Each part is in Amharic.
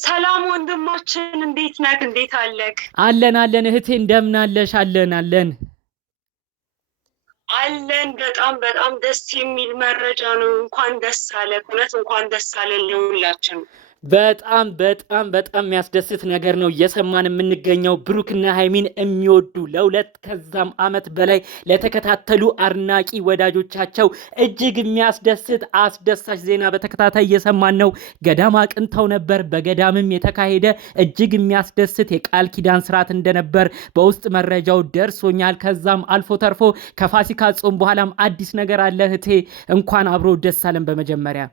ሰላም ወንድማችን እንዴት ነህ? እንዴት አለክ? አለን እህቴ እንደምናለሽ አለን አለን በጣም ደስ የሚል መረጃ ነው። እንኳን ደስ አለህ። እውነት እንኳን ደስ አለን ለሁላችን። በጣም የሚያስደስት ነገር ነው እየሰማን የምንገኘው። ብሩክና ሃይሚን የሚወዱ ለሁለት ከዛም አመት በላይ ለተከታተሉ አድናቂ ወዳጆቻቸው እጅግ የሚያስደስት አስደሳች ዜና በተከታታይ እየሰማን ነው። ገዳም አቅንተው ነበር። በገዳምም የተካሄደ እጅግ የሚያስደስት የቃል ኪዳን ስርዓት እንደነበር በውስጥ መረጃው ደርሶኛል። ከዛም አልፎ ተርፎ ከፋሲካ ጾም በኋላም አዲስ ነገር አለ። እህቴ እንኳን አብሮ ደስ አለን። በመጀመሪያ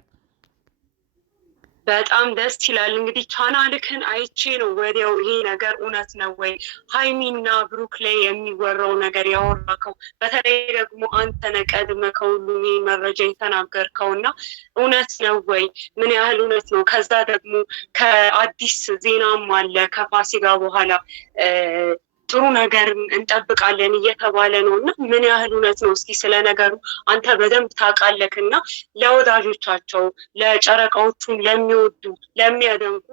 በጣም ደስ ይላል። እንግዲህ ቻናልክን አይቼ ነው ወዲያው ይሄ ነገር እውነት ነው ወይ ሃይሚና ብሩክ ላይ የሚወራው ነገር ያወራከው፣ በተለይ ደግሞ አንተ ነህ ቀድመህ ከሁሉም ይሄ መረጃ የተናገርከው እና እውነት ነው ወይ? ምን ያህል እውነት ነው? ከዛ ደግሞ ከአዲስ ዜናም አለ ከፋሲካ በኋላ ጥሩ ነገር እንጠብቃለን እየተባለ ነው እና ምን ያህል እውነት ነው? እስኪ ስለ ነገሩ አንተ በደንብ ታውቃለህ እና ለወዳጆቻቸው ለጨረቃዎቹን ለሚወዱ ለሚያደንቁ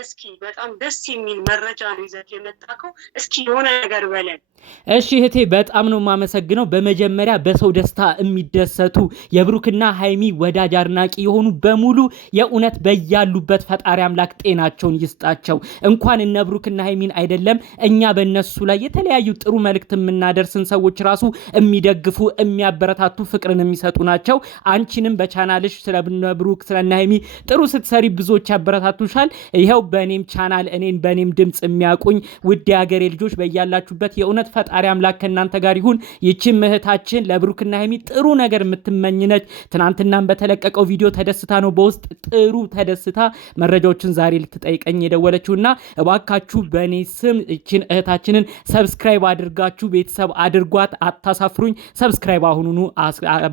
እስኪ በጣም ደስ የሚል መረጃ ነው ይዘህ የመጣከው። እስኪ የሆነ ነገር በለን። እሺ እህቴ በጣም ነው የማመሰግነው። በመጀመሪያ በሰው ደስታ የሚደሰቱ የብሩክና ሃይሚ ወዳጅ አድናቂ የሆኑ በሙሉ የእውነት በያሉበት ፈጣሪ አምላክ ጤናቸውን ይስጣቸው። እንኳን እነ ብሩክና ሃይሚን አይደለም እኛ በእነሱ ላይ የተለያዩ ጥሩ መልእክት የምናደርስን ሰዎች ራሱ የሚደግፉ የሚያበረታቱ ፍቅርን የሚሰጡ ናቸው። አንቺንም በቻናልሽ ስለነ ብሩክ ስለነ ሃይሚ ጥሩ ስትሰሪ ብዙዎች ያበረታቱሻል። ይሄው በኔም ቻናል እኔን በኔም ድምጽ የሚያቁኝ ውድ የሀገሬ ልጆች በያላችሁበት የእውነት ፈጣሪ አምላክ ከእናንተ ጋር ይሁን። ይቺም እህታችን ለብሩክና ሃይሚ ጥሩ ነገር የምትመኝነች ትናንትናም በተለቀቀው ቪዲዮ ተደስታ ነው በውስጥ ጥሩ ተደስታ መረጃዎችን ዛሬ ልትጠይቀኝ የደወለችውና እባካችሁ በኔ ስም እቺን እህታችንን ሰብስክራይብ አድርጋችሁ ቤተሰብ አድርጓት፣ አታሳፍሩኝ። ሰብስክራይብ አሁኑኑ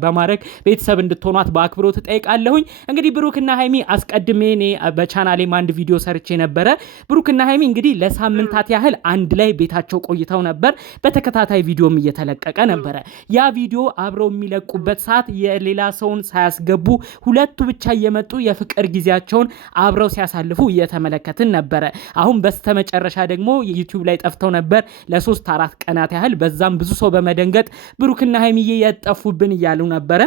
በማድረግ ቤተሰብ እንድትሆኗት በአክብሮት እጠይቃለሁኝ። እንግዲህ ብሩክና ሃይሚ አስቀድሜ እኔ በቻናሌም አንድ ቪዲዮ ሰርቼ ነበረ። ብሩክና ሃይሚ እንግዲህ ለሳምንታት ያህል አንድ ላይ ቤታቸው ቆይተው ነበር። በተከታታይ ቪዲዮም እየተለቀቀ ነበረ። ያ ቪዲዮ አብረው የሚለቁበት ሰዓት የሌላ ሰውን ሳያስገቡ ሁለቱ ብቻ እየመጡ የፍቅር ጊዜያቸውን አብረው ሲያሳልፉ እየተመለከትን ነበረ። አሁን በስተመጨረሻ ደግሞ ዩቲዩብ ላይ ጠፍተው ነበር ለ3-4 ቀናት ያህል። በዛም ብዙ ሰው በመደንገጥ ብሩክና ሃይሚዬ የጠፉብን እያሉ ነበረ።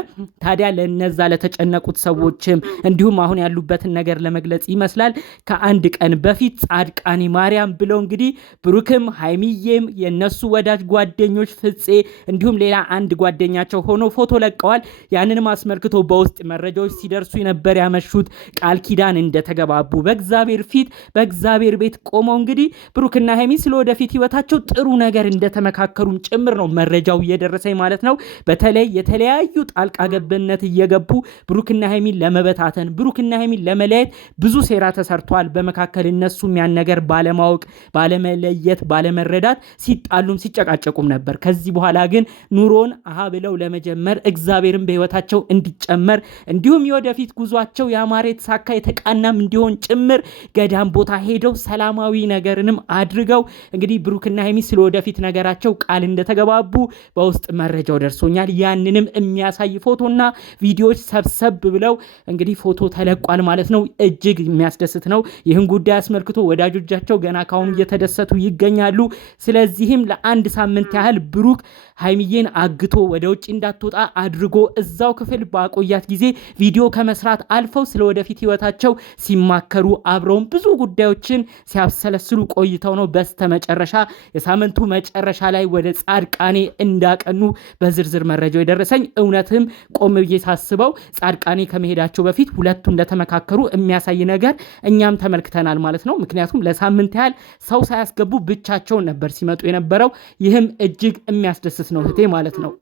ታዲያ ለነዛ ለተጨነቁት ሰዎችም እንዲሁም አሁን ያሉበትን ነገር ለመግለጽ ይመስላል ከአንድ ቀን በፊት ጻድቃኔ ማርያም ብለው እንግዲህ ብሩክም ሃይሚዬም የነሱ ወዳጅ ጓደኞች ፍፄ እንዲሁም ሌላ አንድ ጓደኛቸው ሆኖ ፎቶ ለቀዋል። ያንንም አስመልክቶ በውስጥ መረጃዎች ሲደርሱ ነበር ያመሹት ቃል ኪዳን እንደተገባቡ በእግዚአብሔር ፊት በእግዚአብሔር ቤት ቆመው እንግዲህ ብሩክና ሃይሚ ስለወደፊት ህይወታቸው ጥሩ ነገር እንደተመካከሩም ጭምር ነው መረጃው እየደረሰኝ ማለት ነው። በተለይ የተለያዩ ጣልቃ ገብነት እየገቡ ብሩክና ሃይሚን ለመበታተን ብሩክና ሃይሚን ለመለያየት ብዙ ሴራ ተሰርቷል። በመካከል እነሱም ያን ነገር ባለማወቅ ባለመለየት ባለመረዳት ሲጣሉም ሲጨቃጨቁም ነበር። ከዚህ በኋላ ግን ኑሮን ብለው ለመጀመር እግዚአብሔርን በህይወታቸው እንዲጨመር እንዲሁም የወደፊት ጉዟቸው ያማረ የተሳካ የተቃናም እንዲሆን ጭምር ገዳም ቦታ ሄደው ሰላማዊ ነገርንም አድርገው እንግዲህ ብሩክና ሃይሚ ስለወደፊት ነገራቸው ቃል እንደተገባቡ በውስጥ መረጃው ደርሶኛል። ያንንም የሚያሳይ ፎቶና ቪዲዮዎች ሰብሰብ ብለው እንግዲህ ፎቶ ተለቋል ማለት ነው። እጅግ የሚያስደስት ነው። ይህን ጉዳይ አስመልክቶ ወዳጆቻቸው ገና ካሁኑ እየተደሰቱ ይገኛሉ። ስለዚህም ለአንድ ሳምንት ያህል ብሩክ ሃይሚዬን አግቶ ወደ ውጭ እንዳትወጣ አድርጎ እዛው ክፍል ባቆያት ጊዜ ቪዲዮ ከመስራት አልፈው ስለወደፊት ህይወታቸው ሲማከሩ አብረውም ብዙ ጉዳዮችን ሲያብሰለስሉ ቆይተው ነው በስተመጨረሻ የሳምንቱ መጨረሻ ላይ ወደ ጻድቃኔ እንዳቀኑ በዝርዝር መረጃው የደረሰኝ። እውነትም ቆም ብዬ ሳስበው ጻድቃኔ ከመሄዳቸው በፊት ሁለቱ እንደተመካከሩ የሚያሳይ ነገር እኛም ተመልክተናል ማለት ነው። ምክንያቱም ለሳምንት ያህል ሰው ሳያስገቡ ብቻቸውን ነበር ሲመጡ የነበረው። ይህም እጅግ የሚያስደስት ነው እህቴ ማለት ነው።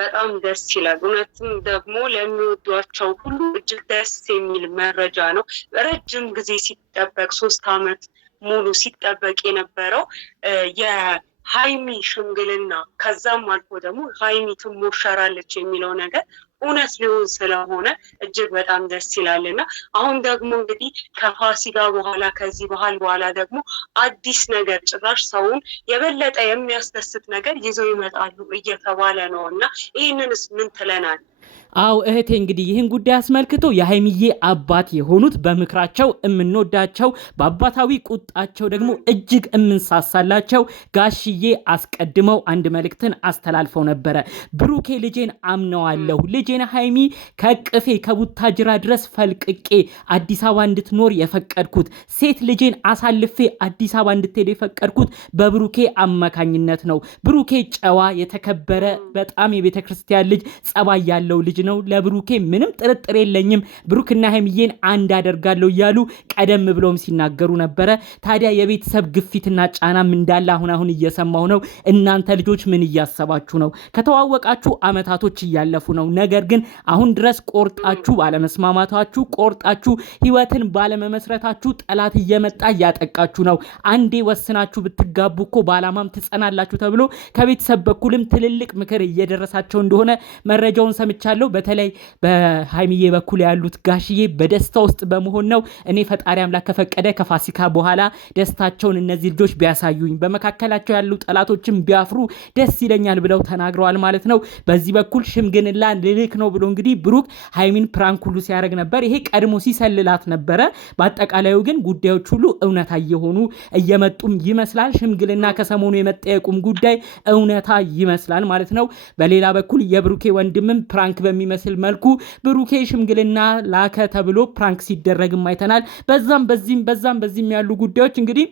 በጣም ደስ ይላል። እውነትም ደግሞ ለሚወዷቸው ሁሉ እጅግ ደስ የሚል መረጃ ነው። ረጅም ጊዜ ሲጠበቅ 3 አመት ሙሉ ሲጠበቅ የነበረው የሃይሚ ሽምግልና ከዛም አልፎ ደግሞ ሃይሚ ትሞሸራለች የሚለው ነገር እውነት ሊሆን ስለሆነ እጅግ በጣም ደስ ይላልና አሁን ደግሞ እንግዲህ ከፋሲካ በኋላ ከዚህ በኋላ ደግሞ አዲስ ነገር ጭራሽ ሰውን የበለጠ የሚያስደስት ነገር ይዘው ይመጣሉ እየተባለ ነው እና ይህንንስ ምን ትለናል? አው እህቴ እንግዲህ ይህን ጉዳይ አስመልክቶ የሃይሚዬ አባት የሆኑት በምክራቸው እምንወዳቸው በአባታዊ ቁጣቸው ደግሞ እጅግ እምንሳሳላቸው ጋሽዬ አስቀድመው አንድ መልእክትን አስተላልፈው ነበረ። ብሩኬ ልጄን አምነዋለሁ፣ ልጄን ሃይሚ ከቅፌ ከቡታጅራ ድረስ ፈልቅቄ አዲስ አበባ እንድትኖር የፈቀድኩት፣ ሴት ልጄን አሳልፌ አዲስ አበባ እንድትሄድ የፈቀድኩት በብሩኬ አማካኝነት ነው። ብሩኬ ጨዋ የተከበረ በጣም የቤተክርስቲያን ልጅ ጸባይ ያለው ልጅ ነው። ለብሩኬ ምንም ጥርጥር የለኝም፣ ብሩክና ሃይሚዬን አንድ አደርጋለሁ እያሉ ቀደም ብለውም ሲናገሩ ነበረ። ታዲያ የቤተሰብ ግፊትና ጫናም እንዳለ አሁን እየሰማው ነው። እናንተ ልጆች ምን እያሰባችሁ ነው? ከተዋወቃችሁ አመታቶች እያለፉ ነው። ነገር ግን አሁን ድረስ ቆርጣችሁ ባለመስማማታችሁ፣ ቆርጣችሁ ህይወትን ባለመመስረታችሁ ጠላት እየመጣ እያጠቃችሁ ነው። አንዴ ወስናችሁ ብትጋቡ እኮ ባላማም ትጸናላችሁ ተብሎ ከቤተሰብ በኩልም ትልልቅ ምክር እየደረሳቸው እንደሆነ መረጃውን ሰምቻለሁ። በተለይ በሃይሚዬ በኩል ያሉት ጋሽዬ በደስታ ውስጥ በመሆን ነው። እኔ ፈጣሪ አምላክ ከፈቀደ ከፋሲካ በኋላ ደስታቸውን እነዚህ ልጆች ቢያሳዩኝ፣ በመካከላቸው ያሉ ጠላቶችን ቢያፍሩ ደስ ይለኛል ብለው ተናግረዋል ማለት ነው። በዚህ በኩል ሽምግልና ልልክ ነው ብሎ እንግዲህ ብሩክ ሃይሚን ፕራንክ ሁሉ ሲያደርግ ነበር። ይሄ ቀድሞ ሲሰልላት ነበረ። በአጠቃላዩ ግን ጉዳዮች ሁሉ እውነታ እየሆኑ እየመጡም ይመስላል። ሽምግልና ከሰሞኑ የመጠየቁም ጉዳይ እውነታ ይመስላል ማለት ነው። በሌላ በኩል የብሩኬ ወንድምም ፕራንክ በሚመስል መልኩ ብሩኬ ሽምግልና ላከ ተብሎ ፕራንክ ሲደረግም አይተናል። በዛም በዚህም ያሉ ጉዳዮች እንግዲህ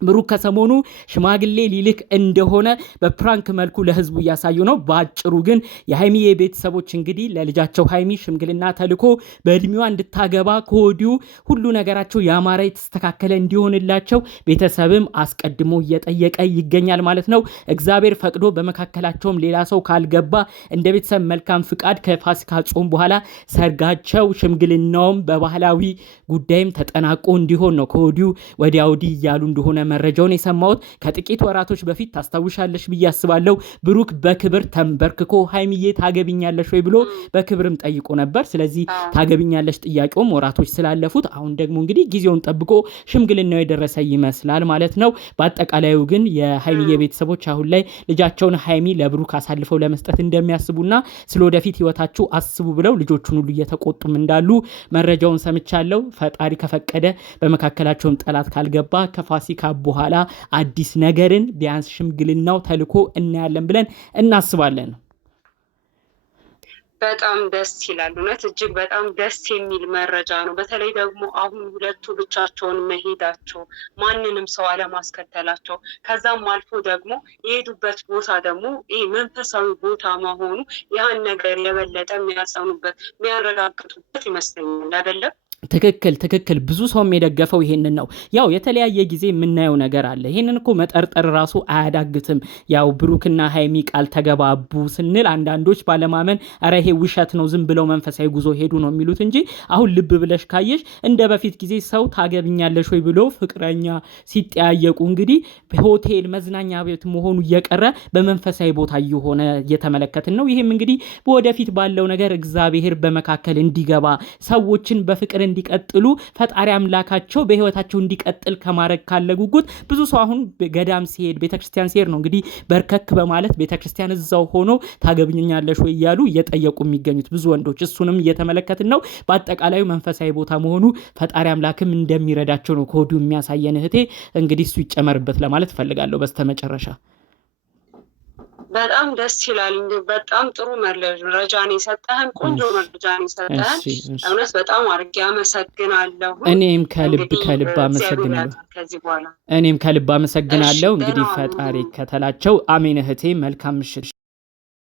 ብሩክ ከሰሞኑ ሽማግሌ ሊልክ እንደሆነ በፕራንክ መልኩ ለህዝቡ እያሳዩ ነው። በአጭሩ ግን የሃይሚዬ ቤተሰቦች እንግዲህ ለልጃቸው ሃይሚ ሽምግልና ተልኮ በእድሜዋ እንድታገባ ከወዲሁ ሁሉ ነገራቸው ያማረ የተስተካከለ እንዲሆንላቸው ቤተሰብም አስቀድሞ እየጠየቀ ይገኛል ማለት ነው። እግዚአብሔር ፈቅዶ በመካከላቸውም ሌላ ሰው ካልገባ እንደ ቤተሰብ መልካም ፍቃድ ከፋሲካ ጾም በኋላ ሰርጋቸው ሽምግልናውም በባህላዊ ጉዳይም ተጠናቆ እንዲሆን ነው ከወዲሁ ወዲያ ወዲህ እያሉ እንደሆነ መረጃውን የሰማሁት። ከጥቂት ወራቶች በፊት ታስታውሻለሽ ብዬ አስባለሁ። ብሩክ በክብር ተንበርክኮ ሃይሚዬ ታገቢኛለሽ ወይ ብሎ በክብርም ጠይቆ ነበር። ስለዚህ ታገቢኛለሽ ጥያቄውም ወራቶች ስላለፉት አሁን ደግሞ እንግዲህ ጊዜውን ጠብቆ ሽምግልናው የደረሰ ይመስላል ማለት ነው። በአጠቃላዩ ግን የሃይሚዬ ቤተሰቦች አሁን ላይ ልጃቸውን ሃይሚ ለብሩክ አሳልፈው ለመስጠት እንደሚያስቡና ስለወደፊት ህይወታቸው አስቡ ብለው ልጆቹን ሁሉ እየተቆጡም እንዳሉ መረጃውን ሰምቻለሁ። ፈጣሪ ከፈቀደ በመካከላቸውም ጠላት ካልገባ ከፋሲካ በኋላ አዲስ ነገርን ቢያንስ ሽምግልናው ተልኮ እናያለን ብለን እናስባለን። በጣም ደስ ይላል። እውነት እጅግ በጣም ደስ የሚል መረጃ ነው። በተለይ ደግሞ አሁን ሁለቱ ብቻቸውን መሄዳቸው፣ ማንንም ሰው አለማስከተላቸው፣ ከዛም አልፎ ደግሞ የሄዱበት ቦታ ደግሞ ይህ መንፈሳዊ ቦታ መሆኑ ያን ነገር የበለጠ የሚያጸኑበት የሚያረጋግጡበት ይመስለኛል። አይደለም? ትክክል ብዙ ሰው የደገፈው ይሄንን ነው። ያው የተለያየ ጊዜ የምናየው ነገር አለ። ይሄንን እኮ መጠርጠር ራሱ አያዳግትም። ያው ብሩክና ሃይሚ ቃል ተገባቡ ስንል አንዳንዶች ባለማመን አረ ይሄ ውሸት ነው ዝም ብለው መንፈሳዊ ጉዞ ሄዱ ነው የሚሉት እንጂ አሁን ልብ ብለሽ ካየሽ እንደ በፊት ጊዜ ሰው ታገብኛለሽ ወይ ብሎ ፍቅረኛ ሲጠያየቁ እንግዲህ ሆቴል መዝናኛ ቤት መሆኑ እየቀረ በመንፈሳዊ ቦታ እየሆነ እየተመለከትን ነው። ይሄም እንግዲህ በወደፊት ባለው ነገር እግዚአብሔር በመካከል እንዲገባ ሰዎችን በፍቅር እንዲቀጥሉ ፈጣሪ አምላካቸው በህይወታቸው እንዲቀጥል ከማድረግ ካለ ጉጉት ብዙ ሰው አሁን ገዳም ሲሄድ ቤተክርስቲያን ሲሄድ ነው እንግዲህ በርከክ በማለት ቤተክርስቲያን እዛው ሆኖ ታገብኛለሽ ወይ እያሉ እየጠየቁ የሚገኙት ብዙ ወንዶች። እሱንም እየተመለከትን ነው። በአጠቃላዩ መንፈሳዊ ቦታ መሆኑ ፈጣሪ አምላክም እንደሚረዳቸው ነው ከወዲሁ የሚያሳየን እህቴ። እንግዲህ እሱ ይጨመርበት ለማለት ፈልጋለሁ በስተመጨረሻ። በጣም ደስ ይላል። በጣም ጥሩ መረጃን የሰጠህን፣ ቆንጆ መረጃን የሰጠህን እውነት በጣም አድርጌ አመሰግናለሁ። እኔም ከልብ አመሰግናለሁ። እንግዲህ ፈጣሪ ከተላቸው አሜን እህቴ። መልካም ምሽት።